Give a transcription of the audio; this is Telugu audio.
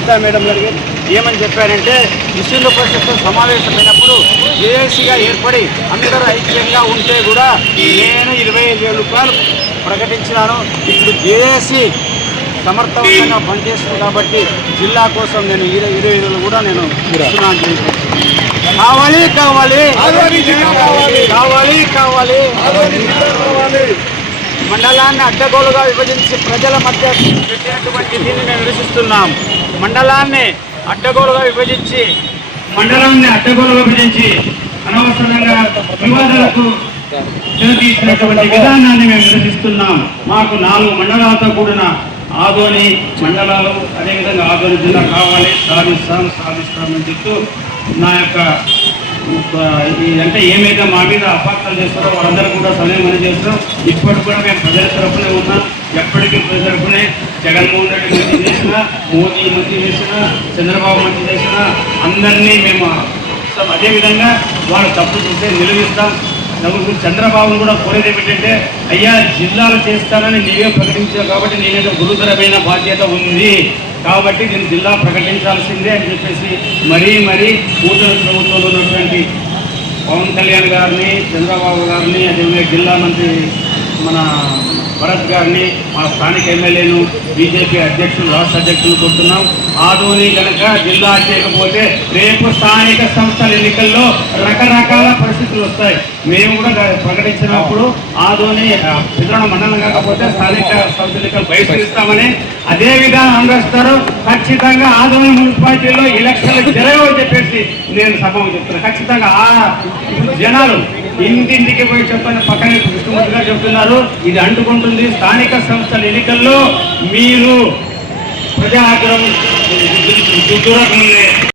లలితా మేడం గారికి ఏమని చెప్పారంటే విశ్వ పరిషత్ సమావేశమైనప్పుడు జేఏసీగా ఏర్పడి అందరూ ఐక్యంగా ఉంటే కూడా నేను ఇరవై ఐదు వేల రూపాయలు ప్రకటించినాను. ఇప్పుడు జేఏసీ సమర్థవంతంగా పనిచేస్తుంది కాబట్టి జిల్లా కోసం నేను ఇరవై ఇరవై ఐదులు కూడా నేను ఇస్తున్నాను. కావాలి కావాలి. కావాలి. కావాలి మండలాన్ని అడ్డగోలుగా విభజించి ప్రజల మధ్య పెట్టినటువంటి దీన్ని మేము నిరసిస్తున్నాం. మండలాన్ని అడ్డగోలుగా విభజించి మండలాన్ని అడ్డగోలుగా విభజించి అనవసరంగా వివాదాలకు తీసినటువంటి విధానాన్ని మేము నిరసిస్తున్నాం. మాకు నాలుగు మండలాలతో కూడిన ఆదోని మండలాలు అదేవిధంగా ఆదోని జిల్లా కావాలి సాధిస్తాం సాధిస్తామని చెప్తూ నా యొక్క అంటే ఏమైతే మా మీద అపార్థాలు చేస్తారో వాళ్ళందరూ కూడా సమయం అని చేస్తాం ఇప్పటికి కూడా మేము ప్రజల తరఫునే ఉన్నాం ఎప్పటికీ ప్రజల తరఫునే జగన్మోహన్ రెడ్డి మంచి చేసినా మోదీ మంచి చేసినా చంద్రబాబు మంచి చేసినా అందరినీ మేము అదే అదేవిధంగా వాళ్ళు తప్పు చేస్తే నిలువిస్తాం నలుగురు చంద్రబాబును కూడా కోరేది ఏమిటంటే అయ్యా జిల్లాలు చేస్తానని నీవే ప్రకటించావు కాబట్టి నేనేదో గురుతరమైన బాధ్యత ఉంది. కాబట్టి నేను జిల్లా ప్రకటించాల్సిందే అని చెప్పేసి మరీ మరీ కూటమి ప్రభుత్వంలో ఉన్నటువంటి పవన్ కళ్యాణ్ గారిని చంద్రబాబు గారిని అదేవిధంగా జిల్లా మంత్రి మన భరత్ గారిని మా స్థానిక ఎమ్మెల్యేను బీజేపీ అధ్యక్షులు రాష్ట్ర అధ్యక్షులు కోరుతున్నాం. ఆదోని కనుక జిల్లా చేయకపోతే రేపు స్థానిక సంస్థల ఎన్నికల్లో రకరకాల పరిస్థితులు వస్తాయి. మేము కూడా ప్రకటించినప్పుడు ఆదోని పితరణ మండలం కాకపోతే స్థానిక సంస్థ ఎన్నికలు బహిష్కరిస్తామని అదే విధానం అందరిస్తారు ఖచ్చితంగా ఆదోని మున్సిపాలిటీలో ఎలక్షన్లు జరగవని చెప్పేసి నేను సభకు చెప్తున్నాను ఖచ్చితంగా ఆ జనాలు ఇంటింటికి పోయి చెప్పని పక్కనే కృష్ణమూర్తిగా చెప్తున్నారు. ఇది అంటుకుంటుంది. స్థానిక సంస్థల ఎన్నికల్లో మీరు ప్రజా cultura